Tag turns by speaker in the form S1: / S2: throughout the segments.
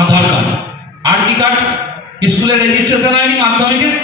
S1: আধার card. আর কি card, স্কুলের registration হয়নি মাধ্যমিকের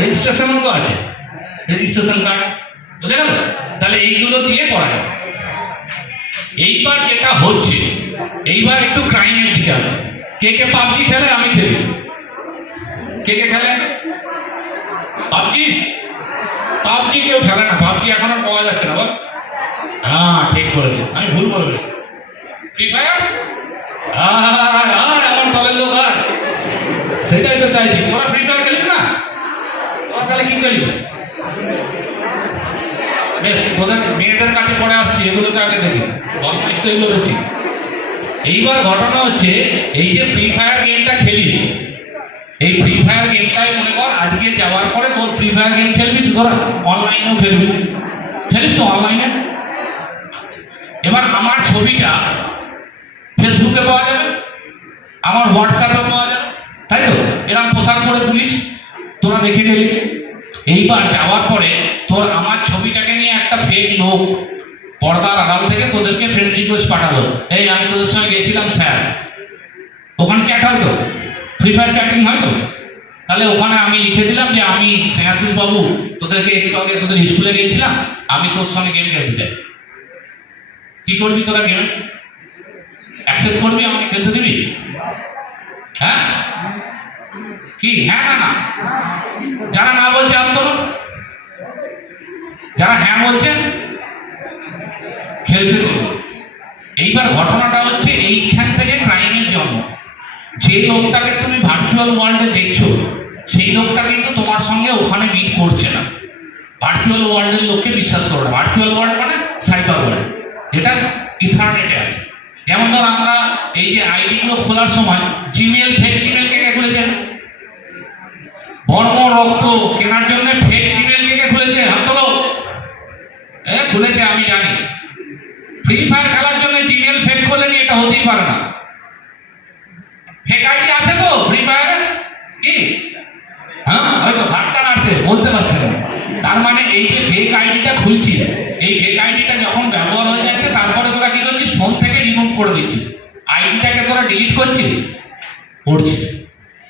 S1: রেজিস্ট্রেশনও তো আছে। রেজিস্ট্রেশন কার্ড বুঝে গেল? তাহলে এইগুলো দিয়ে করা এইবার যেটা হচ্ছে, এইবার একটু ক্রাইমের দিকে আসে। কে কে পাবজি খেলে, আমি খেলি। কে কে খেলে? পাবজি পাবজি কেউ খেলে না। পাবজি এখন আর পাওয়া যাচ্ছে না, বল। হ্যাঁ ঠিক করেছে আমি ভুল বলবে ফ্রি ফায়ার আর আর এমন তবে লোক আর সেটাই তো চাইছি তোরা ফ্রি ফায়ার খেলিস না তোরা তাহলে কি খেলিস তোদের মেয়েদের কাছে পড়ে আসছি, এগুলোকে আগে দেখি। বদমাইশ তো এগুলো বেশি এইবার ঘটনা হচ্ছে, এই যে ফ্রি ফায়ার গেমটা খেলিস, এই ফ্রি ফায়ার গেমটাই মনে কর, আজকে যাওয়ার পরে তোর ফ্রি ফায়ার গেম খেলবি তুই তোরা অনলাইনেও খেলবি। খেলিস তো অনলাইনে এবার আমার ছবিটা ফেসবুকে পাওয়া যাবে, আমার হোয়াটসঅ্যাপে পাওয়া যাবে, তাই তো? এরকম পোশাক পরে পুলিশ তোরা দেখে গেলি এইবার যাওয়ার পরে তোর আমার ছবিটাকে একটা ফেক লোক পর্দার আড়াল থেকে তোদেরকে ফ্রেন্ড রিকোয়েস্ট পাঠালো। এই, আমি তোদের সঙ্গে গেছিলাম, স্যার। ওখানে চ্যাট হয় তো? ফ্রি ফায়ার চ্যাটিং হয় তো? তাহলে ওখানে আমি লিখে দিলাম যে, আমি স্নেহাশিস বাবু, তোদেরকে একটু আগে তোদের স্কুলে গিয়েছিলাম, আমি তোর সঙ্গে গেম খেলতে চাই কি করবি তোরা গেমে অ্যাকসেপ্ট করবি আমাকে খেলতে দিবি? হ্যাঁ? কি? হ্যাঁ না না। যারা না বলছে হাত তোলো যারা হ্যাঁ বলছে, খেলতে এইবার ঘটনাটা হচ্ছে এইখান থেকে ক্রাইমের জন্ম। যে লোকটাকে তুমি ভার্চুয়াল ওয়ার্ল্ডে দেখছ, সেই লোকটা কিন্তু তোমার সঙ্গে ওখানে মিট করছে না। ভার্চুয়াল ওয়ার্ল্ডের লোককে বিশ্বাস করো না। ভার্চুয়াল ওয়ার্ল্ড মানে সাইবার ওয়ার্ল্ড যেটা ইথারনেটে আছে যেমন ধর আমরা এই যে আইডিগুলো খোলার সময় জিমেল ফেক জিমেল কে খুলেছেন? বর্ম, রক্ত কেনার জন্য ফেক জিমেল কে কে খুলেছে হাত তোলো এ খুলেছে আমি জানি। ফ্রি ফায়ার খেলার জন্য জিমেল ফেক খোলেনি এটা হতেই পারে না। ফেক আইডি আছে তো ফ্রি ফায়ারে কি? হ্যাঁ হয়তো ভাটটা নাড়ছে বলতে পারছে না। তার মানে এই যে ফেক আইডিটা খুলছিস এই ফেক আইডিটা যখন ব্যবহার হয়ে যাচ্ছে, তারপরে তোরা কি করছিস? ফোন থেকে রিমুভ করে দিচ্ছিস। আইডিটাকে তোরা ডিলিট করছিস? করছিস।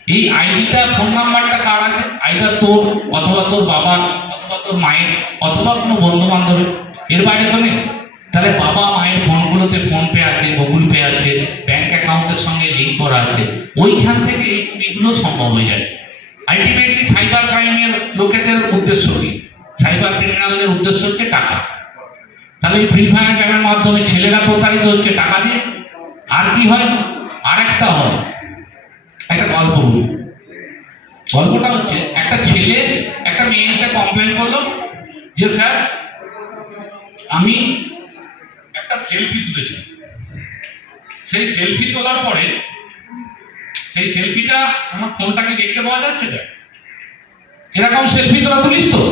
S1: এই আইডিটা ফোন নাম্বারটা কার আছে? আইদার তোর, অথবা তোর বাবার অথবা তোর মায়ের, অথবা কোনো বন্ধু বান্ধবের এর বাইরে তো নেই। তাহলে বাবা মায়ের ফোনগুলোতে ফোন পে আছে গুগল পে আছে ব্যাংক অ্যাকাউন্টের সঙ্গে লিঙ্ক করা আছে। ওইখান থেকে এই এগুলো সম্ভব হয়ে যায়। আলটিমেটলি সাইবার ক্রাইমের লোকেদের উদ্দেশ্য কি? সাইবার ক্রিমিনালদের উদ্দেশ্য হচ্ছে টাকা। তাহলে এই ফ্রি ফায়ার গেমের মাধ্যমে ছেলেরা প্রতারিত হচ্ছে টাকা দিয়ে। আর কি হয়? আরেকটা হয়। একটা গল্প বলি। গল্পটা হচ্ছে, একটা ছেলে একটা মেয়ে এসে কমপ্লেন করল যে, স্যার, আমি একটা সেলফি তুলেছি। সেই সেলফি তোলার পরে, সেই সেলফিটা আমার ফোনটাকে দেখতে পাওয়া যাচ্ছে তো এরকম সেলফি তোরা তুলিস তো?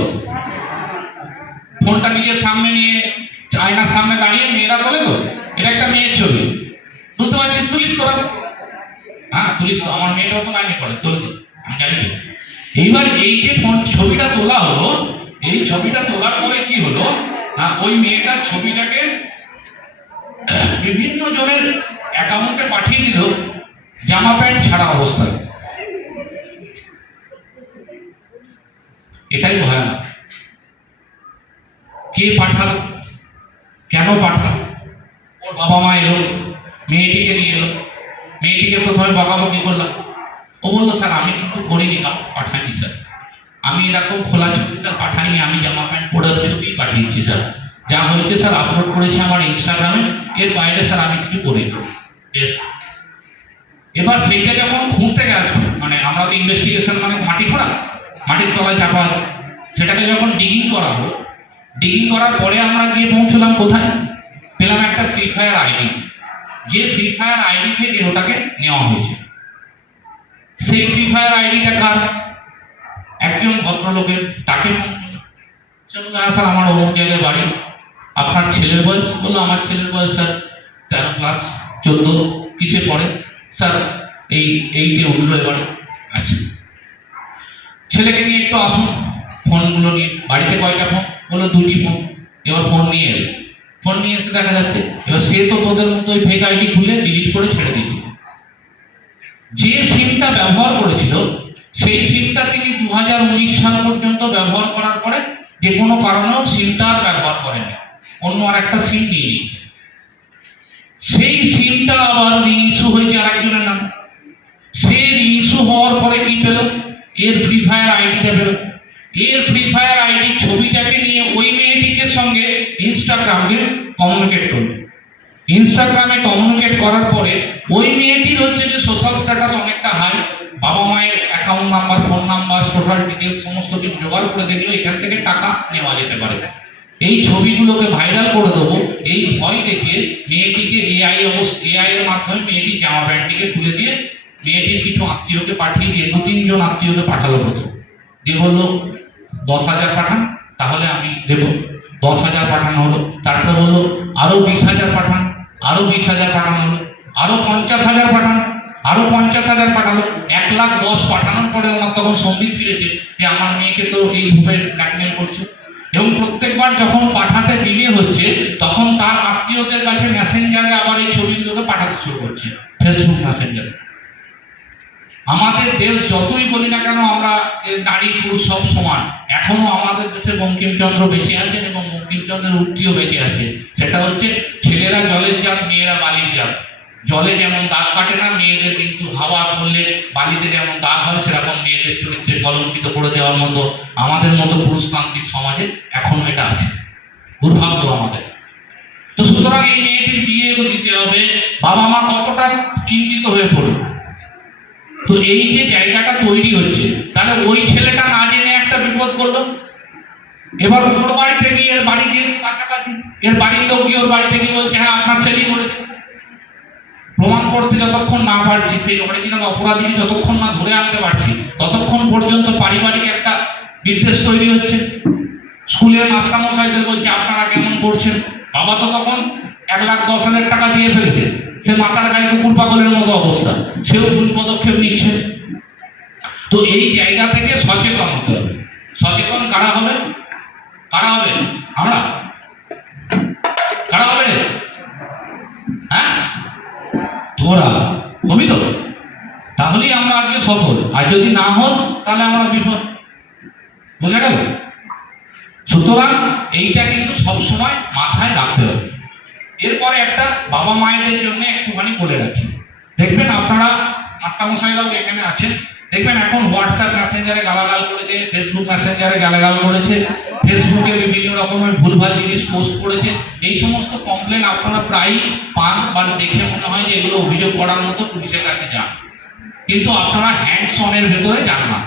S1: ফোনটা নিজের সামনে নিয়ে, আয়নার সামনে দাঁড়িয়ে মেয়েরা তোলে তো? এটা একটা মেয়ের ছবি। বুঝতে পারছিস তুলিস তোরা? হ্যাঁ তুলিস আমার মেয়েটাও তো লাইনে পড়ে, তুলছে, আমি জানি। এইবার এই যে ছবিটা তোলা হলো, এই ছবিটা তোলার পরে কি হলো, না, ওই মেয়েটার ছবিটাকে বিভিন্ন জনের অ্যাকাউন্টে পাঠিয়ে দিল, জামা প্যান্ট ছাড়া অবস্থায়। এটাই ভয়ানক। কে পাঠালো? কেন পাঠালো? হয়েছে স্যার আপলোড করেছি আমার ইনস্টাগ্রামে এর বাইরে স্যার আমি কিছু করিনি বেশ এবার সেইটা যখন খুঁড়তে গেল মানে আমরা তো ইনভেস্টিগেশন মানে মাটি খোঁড়া, মাটির তলায় চাপা সেটাকে যখন ডিগিং করা হলো ডিগিং করার পরে আমরা গিয়ে পৌঁছলাম কোথায়? পেলাম একটা ফ্রি ফায়ার আইডি যে ফ্রি ফায়ার আইডি থেকে ওটাকে নেওয়া হয়েছে। সেই ফ্রি ফায়ার আইডিটা কার? একজন ভদ্রলোকের, তাকে। স্যার, আমার অমুক জায়গায় বাড়ি। আপনার ছেলের বয়স? বলল, আমার ছেলের বয়স স্যার তেরো ক্লাস চোদ্দ। কিসে পড়ে? স্যার, এই, এইটে উঠল এবারে আচ্ছা। ছেলেকে নিয়ে একটু আসুন। ফোনগুলো নিয়ে, বাড়িতে কয়টা ফোন? বলল, দুটি ফোন। এবার ফোন নিয়ে এলো। ফোন নিয়ে এসে দেখা যাচ্ছে, এবার সে তো তোদের মতো ওই ফেক আইডি খুলে ডিলিট করে ছেড়ে দিল। যে সিমটা ব্যবহার করেছিল, সেই সিমটা তিনি দু হাজার উনিশ সাল পর্যন্ত ব্যবহার করার পরে যে কোনো কারণেও সিমটা আর ব্যবহার করেনি অন্য আর একটা সিম নিয়েছে সেই সিমটা আবার ইস্যু হয়েছে আরেকজনের নাম। সে ইস্যু হওয়ার পরে কি পেল? এর ফ্রি ফায়ার আইডিটা পেল। এর ফ্রি ফায়ার আইডি ছবিটাকে নিয়ে ওই মেয়েটিকে সঙ্গে ইনস্টাগ্রামে কমিউনিকেট করল। ইনস্টাগ্রামে কমিউনিকেট করার পরে ওই মেয়েটির হচ্ছে যে সোশ্যাল স্ট্যাটাস অনেকটা হাই বাবা মায়ের account number phone number social details সমস্ত কিছু জোগাড় করে দেখল। এখান থেকে টাকা নেওয়া যেতে পারে। এই ছবিগুলোকে ভাইরাল করে দেবো। এই ভয় দেখিয়ে মেয়েটিকে এআই অবস্থা এআই এর মাধ্যমে মেয়েটি জামা প্যান্টটিকে খুলে দিয়ে মেয়েটির কিছু আত্মীয়কে পাঠিয়ে দিয়ে দু তিনজন আত্মীয়কে পাঠালো প্রথম দিয়ে বলল, দশ হাজার পাঠান, তাহলে আমি দেব। দশ হাজার পাঠানো হলো। তারপরে বলল, আরও বিশ হাজার পাঠান, আরও বিশ হাজার পাঠানো হলো, আরও পঞ্চাশ হাজার পাঠান, আরও পঞ্চাশ হাজার পাঠালো। এক লাখ দশ পাঠানোর পরে ওনার তখন সম্বিত ফিরেছে যে আমার মেয়েকে তো এই এইভাবে ব্ল্যাকমেল করছে। এবং প্রত্যেকবার যখন পাঠাতে ডিলে হচ্ছে, তখন তার আত্মীয়দের কাছে মেসেঞ্জারে আবার এই ছবিগুলোকে পাঠাতে শুরু করছে ফেসবুক মেসেঞ্জারে আমাদের দেশ যতই বলি না কেন, আমরা নারী পুরুষ সব সমান। এখনও আমাদের দেশে বঙ্কিমচন্দ্র বেঁচে আছেন এবং বঙ্কিমচন্দ্রের উক্তিও বেঁচে আছে। সেটা হচ্ছে ছেলেরা জলের জাত, মেয়েরা বালির জাত। জলে যেমন দাগ কাটে না, মেয়েদের কিন্তু হাওয়া করলে বালিতে যেমন দাগ হয়, সেরকম মেয়েদের চরিত্রে কলঙ্কিত করে দেওয়ার মতো আমাদের মতো পুরুষতান্ত্রিক সমাজে এখনও এটা আছে। দুর্ভাগ্য আমাদের। তো সুতরাং এই মেয়েটির বিয়ে দিতে হবে। বাবা মা কতটা চিন্তিত হয়ে পড়বে? তো এই যে জায়গাটা তৈরি হচ্ছে, তাহলে ওই ছেলেটা না জেনে একটা বিপদ করল? এবার ওর বাড়িতে গিয়ে, এর বাড়ি গিয়ে কাছাকাছি এর বাড়ির লোক গিয়ে ওর বাড়িতে গিয়ে বলছে হ্যাঁ আপনার ছেলেই করেছে প্রমাণ করতে যতক্ষণ না পারছি, সেই অরিজিনাল অপরাধীকে যতক্ষণ না ধরে আনতে পারছি, ততক্ষণ পর্যন্ত পারিবারিক একটা বিদ্বেষ তৈরি হচ্ছে। স্কুলের মাস্টারমশাইদের বলছে, আপনারা কেমন করছেন? বাবা তো তখন এক লাখ দশ হাজার টাকা দিয়ে ফেলেছে। সে মাথার গায়ে কুকুর পাগলের মতো অবস্থা। সেও ভুল পদক্ষেপ নিচ্ছে। তো এই জায়গা থেকে সচেতন হতে হবে। সচেতন কারা হবে? কারা হবে? আমরা? কারা হবে? হ্যাঁ? তোরা হবি তো। তাহলেই আমরা আজকে সফল। আর যদি না হস, তাহলে আমরা বিপদ। বোঝা গেল? সুতরাং এইটা কিন্তু সবসময় মাথায় রাখতে হবে। এরপরে একটা বাবা মায়েদের জন্য একটুখানি বলে রাখি। দেখবেন আপনারা মাস্টারমশাইরাও এখানে আছেন। দেখবেন এখন হোয়াটসঅ্যাপ মেসেঞ্জারে গালাগাল করেছে ফেসবুক মেসেঞ্জারে গালাগাল করেছে ফেসবুকে বিভিন্ন রকমের ভুলভাল জিনিস পোস্ট করেছে। এই সমস্ত কমপ্লেন আপনারা প্রায়ই পান বা দেখে মনে হয় যে এগুলো অভিযোগ করার মতো পুলিশের কাছে যান। কিন্তু আপনারা হ্যান্ডস অনের ভেতরে যান না।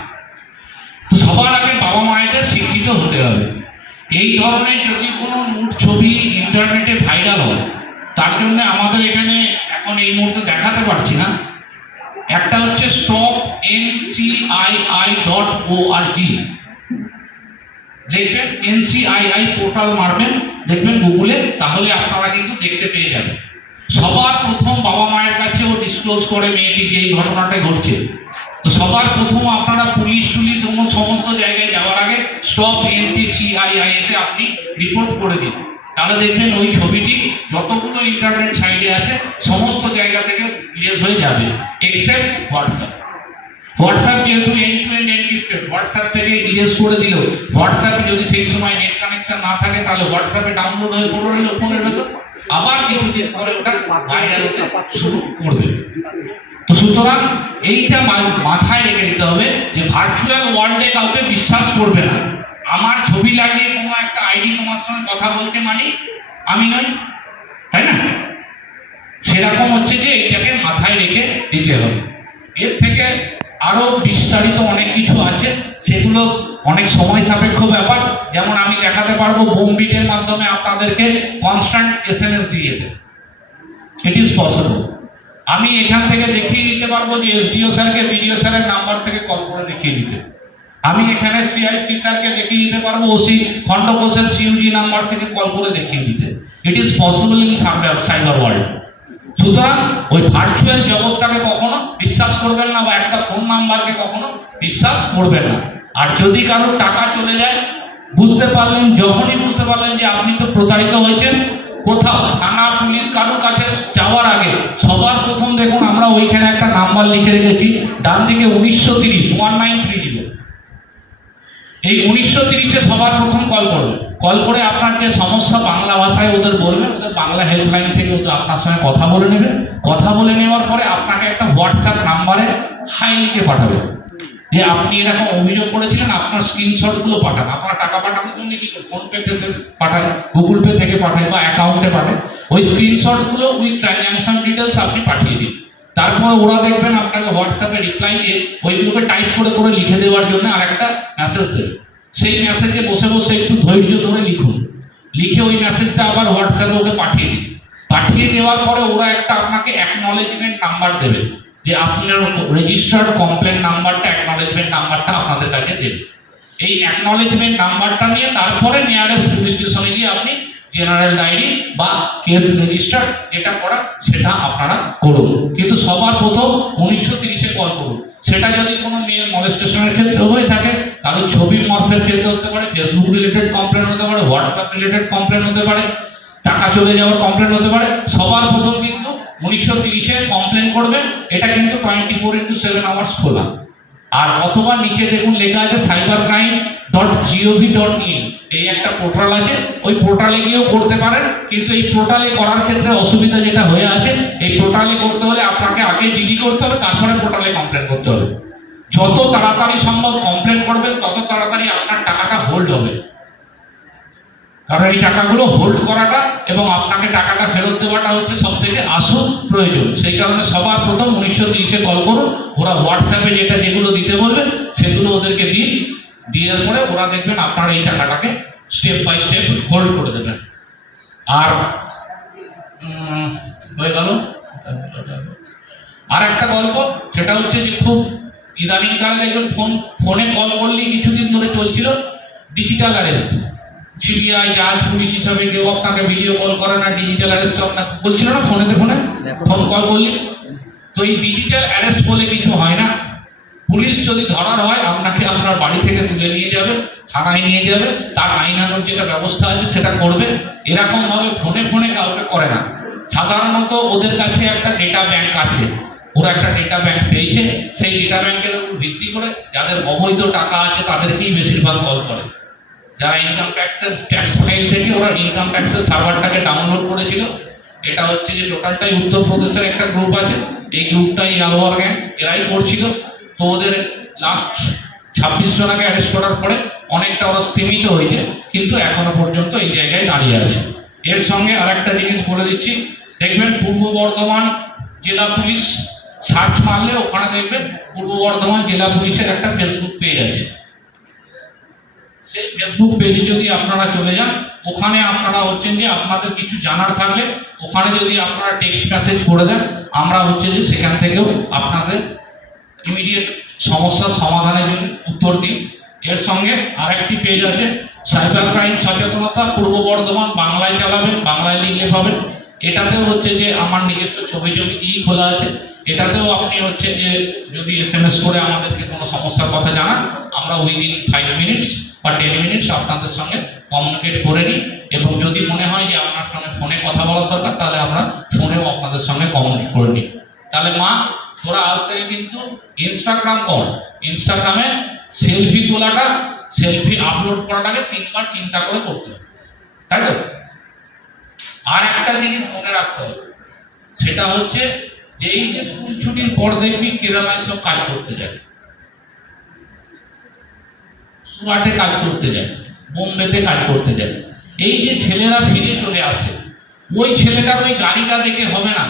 S1: তো সবার আগে বাবা মায়েদের শিক্ষিত হতে হবে। এই ধরনের যদি কোনো মুড ছবি ইন্টারনেটে ভাইরাল হয়, তার জন্য আমাদের এখানে এখন এই মুহূর্তে দেখাতে পারছি না। একটা হচ্ছে স্টপ এনসিআইআই ডট ও আর জি দেখবেন এনসিআইআই পোর্টাল মারবেন, দেখবেন গুগলে তাহলে আপনারা কিন্তু দেখতে পেয়ে যাবেন। সবার প্রথম বাবা মায়ের কাছে ও ডিসক্লোজ করে মেয়েটি যে এই ঘটনাটা ঘটছে। তো সবার প্রথম আপনারা পুলিশ টুলিশ সমস্ত জায়গায় যাওয়ার আগে স্টপ এনপিসিআইআই এতে আপনি রিপোর্ট করে দিন। তাহলে দেখবেন ওই ছবিটি যতগুলো ইন্টারনেট সাইটে আছে, সমস্ত জায়গা থেকে ইরেজ হয়ে যাবে এক্সেপ্ট হোয়াটসঅ্যাপ হোয়াটসঅ্যাপ যেহেতু end to end encrypted WhatsApp থেকে ইরেজ করে দিল। হোয়াটসঅ্যাপে যদি সেই সময় নেট কানেকশন না থাকে, তাহলে হোয়াটসঅ্যাপে ডাউনলোড হয়ে পড়ে রইল ফোনের ভেতর। আবার কিছুদিন পরে ওটা ভাইরাল হতে শুরু করবে। তো সুতরাং এইটা মাথায় রেখে দিতে হবে যে ভার্চুয়াল ওয়ার্ল্ডে কাউকে বিশ্বাস করবে না। আমার ছবি লাগিয়ে কোনো একটা আইডি তোমার সঙ্গে কথা বলতে মানে আমি নই, তাই না? সেরকম হচ্ছে যে এইটাকে মাথায় রেখে দিতে হবে। এর থেকে আরও বিস্তারিত অনেক কিছু আছে, সেগুলো অনেক সময় সাপেক্ষ ব্যাপার। যেমন আমি দেখাতে পারব বোমবিটের মাধ্যমে আপনাদেরকে কনস্ট্যান্ট এস এম এস দিয়ে দেয় ইট ইজ পসিবল আমি এখান থেকে দেখিয়ে দিতে পারব যে এসডিও স্যারকে বিডিও স্যারের নাম্বার থেকে কল করে দেখিয়ে দিতে। আমি এখানে সিআইসি স্যারকে দেখিয়ে দিতে পারব ওসি খন্ডকোষের সিইউজি নাম্বার থেকে কল করে দেখিয়ে দিতে। It is possible in cyber world সুতরাং ওই ভার্চুয়াল জগৎটাকে কখনো বিশ্বাস করবেন না বা একটা ফোন নাম্বারকে কখনো বিশ্বাস করবেন না। আর যদি কারোর টাকা চলে যায়, বুঝতে পারলেন, যখনই বুঝতে পারলেন যে আপনি তো প্রতারিত হয়েছেন, কোথাও থানা, পুলিশ কারোর কাছে যাওয়ার আগে সবার প্রথম দেখুন, আমরা ওইখানে একটা নাম্বার লিখে রেখেছি ডান দিকে উনিশশো তিরিশ ওয়ান নাইন থ্রি এই উনিশশো তিরিশে সবার প্রথম কল করবে। কল করে আপনার যে সমস্যা বাংলা ভাষায় ওদের বলবেন ওদের বাংলা হেল্পলাইন থেকে ওদের আপনার সঙ্গে কথা বলে নেবে। কথা বলে নেওয়ার পরে আপনাকে একটা হোয়াটসঅ্যাপ নাম্বারে হাই লিখে পাঠাবে। যে আপনি এরকম অভিযোগ করেছিলেন, আপনার স্ক্রিনশটগুলো পাঠান। আপনার টাকা পাঠানোর জন্য কি ফোনপে থেকে পাঠায় গুগল পে থেকে পাঠায় বা অ্যাকাউন্টে পাঠায়। ওই স্ক্রিনশটগুলো উইথ ট্রানজ্যাকশন ডিটেলস আপনি পাঠিয়ে দিন। তারপর ওরা দেখবেন আপনাকে রিপ্লাই দিয়ে ওইগুলোকে টাইপ করে করে লিখে দেওয়ার জন্য আর একটা মেসেজ দেবে। সেই মেসেজে বসে বসে একটু ধৈর্য ধরে লিখুন। লিখে ওই মেসেজটা আবার হোয়াটসঅ্যাপে ওকে পাঠিয়ে দিন। পাঠিয়ে দেওয়ার পরে ওরা একটা আপনাকে অ্যাকনলেজমেন্ট নাম্বার দেবে যে আপনার রেজিস্টার্ড কমপ্লেন নাম্বারটা অ্যাকনলেজমেন্ট নাম্বারটা আপনাদের কাছে দেবে। এই অ্যাকনলেজমেন্ট নাম্বারটা নিয়ে তারপরে নিয়ারেস্ট পুলিশ স্টেশনে গিয়ে আপনি জেনারেল ডায়েরি বা কেস রেজিস্টার যেটা করা, সেটা আপনারা করুন। কিন্তু সবার প্রথম করুন সেটা যদি কোনো মেয়ের মলেস্টেশনের ক্ষেত্রে হয়ে থাকে ছবি মর্ফের ক্ষেত্রে হতে পারে ফেসবুক রিলেটেড কমপ্লেন হতে পারে হোয়াটসঅ্যাপ রিলেটেড কমপ্লেন হতে পারে, টাকা চলে যাওয়ার কমপ্লেন হতে পারে, সবার প্রথম কিন্তু উনিশশো তিরিশে কমপ্লেন করবেন এটা কিন্তু twenty four into seven hours খোলা। আর অথবা নিচে দেখুন লেখা আছে cyber crime dot G O V dot in এই একটা পোর্টাল আছে, ওই পোর্টালে গিয়েও করতে পারেন, কিন্তু এই পোর্টালে করার ক্ষেত্রে অসুবিধা যেটা হয়ে আছে, এই পোর্টালে করতে হলে আপনাকে আগে জিডি করতে হবে, তারপরে যত তাড়াতাড়ি সম্ভব কমপ্লেন করবেন তত তাড়াতাড়ি আপনার টাকাটা হোল্ড হবে। কারণ এই টাকাগুলো হোল্ড করাটা এবং আপনাকে টাকাটা ফেরত দেওয়াটা হচ্ছে সব থেকে আসল প্রয়োজন। সেই কারণে সবার প্রথম উনিশশো তিরিশে কল করুন, ওরা হোয়াটসঅ্যাপে যেটা যেগুলো দিতে বলবেন সেগুলো ওদেরকে দিন। দেওয়ার পরে ওরা দেখবেন আপনার এই টাকাটাকে স্টেপ বাই স্টেপ হোল্ড করে দেবেন। আর হয়ে গেল। আর একটা গল্প ইদানিং কালে দেখবেন ফোন ফোনে কল করলেই কিছুদিন ধরে চলছিল ডিজিটাল অ্যারেস্ট সিবিআই জাজ পুলিশ হিসাবে কেউ আপনাকে ভিডিও কল করে না ডিজিটাল অ্যারেস্ট আপনাকে বলছিল না ফোনেতে ফোনে? ফোন কল করলি? তো এই ডিজিটাল অ্যারেস্ট বলে কিছু হয় না। পুলিশ যদি ধরার হয় আপনাকে আপনার বাড়ি থেকে তুলে নিয়ে যাবে থানায় নিয়ে যাবে তার আইনানুগ যেটা ব্যবস্থা আছে সেটা করবে। এরকমভাবে ফোনে ফোনে কাউকে করে না। সাধারণত ওদের কাছে একটা ডেটা ব্যাংক আছে। ওরা একটা ডেটা ব্যাংক পেয়েছে, সেই ডেটা ব্যাংকের উপর ভিত্তি করে যাদের অবৈধ টাকা আছে তাদেরকেই বেশিরভাগ কল করে। যারা ইনকাম ট্যাক্সের ট্যাক্স ফাইল থেকে ওরা ইনকাম ট্যাক্সের সার্ভারটাকে ডাউনলোড করেছিল। এটা হচ্ছে যে টোটালটাই উত্তরপ্রদেশের একটা গ্রুপ আছে, এই গ্রুপটাই আলোয়ার গ্যাং এরাই করছিল। তো ওদের লাস্ট ছাব্বিশ জনকে অ্যারেস্ট করার পরে অনেকটা ওরা স্থিমিত হয়েছে, কিন্তু এখনও পর্যন্ত এই জায়গায় দাঁড়িয়ে আছে। এর সঙ্গে আর একটা জিনিস বলে দিচ্ছি, দেখবেন পূর্ব বর্ধমান জেলা পুলিশ সার্চ মারলে ওখানে দেখবেন পূর্ব বর্ধমান জেলা পুলিশের একটা ফেসবুক পেজ আছে। সেই ফেসবুক পেজে যদি আপনারা চলে যান, ওখানে আপনারা হচ্ছেন যে আপনাদের কিছু জানার থাকলে, ওখানে যদি আপনারা টেক্সট মেসেজ করে দেন, আমরা হচ্ছে যে সেখান থেকেও আপনাদের ইমিডিয়েট সমস্যার সমাধানের জন্য উত্তর দিই। এর সঙ্গে আরেকটি পেজ আছে সাইবার ক্রাইম সচেতনতা পূর্ব বর্ধমান বাংলায় চালাবেন, বাংলায় লিখলে পাবেন। এটাতেও হচ্ছে যে আমার নিজস্ব ছবি ছবি দিয়েই খোলা আছে। এটাতেও আপনি হচ্ছে যে যদি এস এম এস করে আমাদেরকে কোনো সমস্যার কথা জানান, আমরা উইদিন ফাইভ মিনিটস বা টেন মিনিটস আপনাদের সঙ্গে কমিউনিকেট করে নিই। এবং যদি মনে হয় যে আপনার সঙ্গে ফোনে কথা বলার দরকার, তাহলে আমরা ফোনেও আপনাদের সঙ্গে কমিউনিকেট করে নিই। তাহলে মা, তোরা আজ থেকে কিন্তু ইনস্টাগ্রাম কর। ইনস্টাগ্রামে সেলফি তোলাটা সেলফি আপলোড করাটাকে তিনবার চিন্তা করে করতে হবে। তাই তো? আর একটা জিনিস মনে রাখতে হবে, সেটা হচ্ছে এই যে স্কুল ছুটির পর দেখবি কেরালায় সব কাজ করতে যায়। সুরাটে কাজ করতে যায়, বোম্বেতে কাজ করতে যায়। এই যে ছেলেরা ফিরে চলে আসে, ওই ছেলেটার ওই গাড়িটা দেখে হবে না।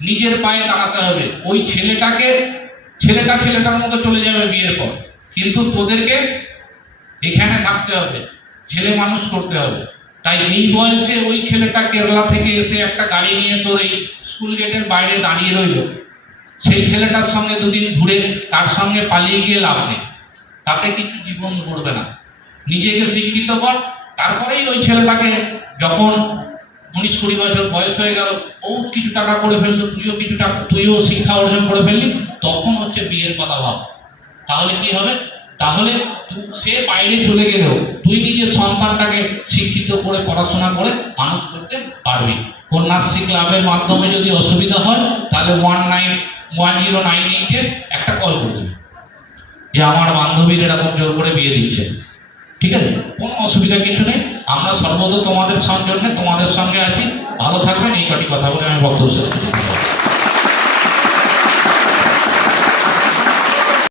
S1: নিজের পায়ে দাঁড়াতে হবে। ওই ছেলেটাকে, ছেলেটা ছেলেটার মতো চলে যাবে বিয়ের পর। কিন্তু তোদেরকে এখানে থাকতে হবে, ছেলে মানুষ করতে হবে। তাই এই বয়সে ওই ছেলেটা কেরলা থেকে এসে একটা গাড়ি নিয়ে তোর এই স্কুল গেটের বাইরে দাঁড়িয়ে রইল। সেই ছেলেটার সঙ্গে দুদিন ঘুরে তার সঙ্গে পালিয়ে গিয়ে লাভ নেই। তাতে কিন্তু জীবন গড়বে না। নিজেকে শিক্ষিত কর। তারপরেই ওই ছেলেটাকে যখন উনিশ কুড়ি বছর বয়স হয়ে গেল, ও কিছু টাকা করে ফেলল, তুইও কিছু টাকা, তুইও শিক্ষা অর্জন করে ফেললি, তখন হচ্ছে বিয়ের কথা ভাব। তাহলে কি হবে? তাহলে সে বাইরে চলে গেলেও তুই নিজের সন্তানটাকে শিক্ষিত করে পড়াশোনা করে মানুষ করতে পারবি। কন্যাশ্রী ক্লাবের মাধ্যমে যদি অসুবিধা হয়, তাহলে one nine one zero nine এইটে একটা কল করে দেবে। যে আমার বান্ধবীর এরকম জোর করে বিয়ে দিচ্ছে। ঠিক আছে? কোনো অসুবিধা কিছু নেই। আমরা সর্বদা তোমাদের সঙ্গে তোমাদের সঙ্গে আছি। ভালো থাকবেন। এই কটি কথা বলে আমি বক্তব্য শেষ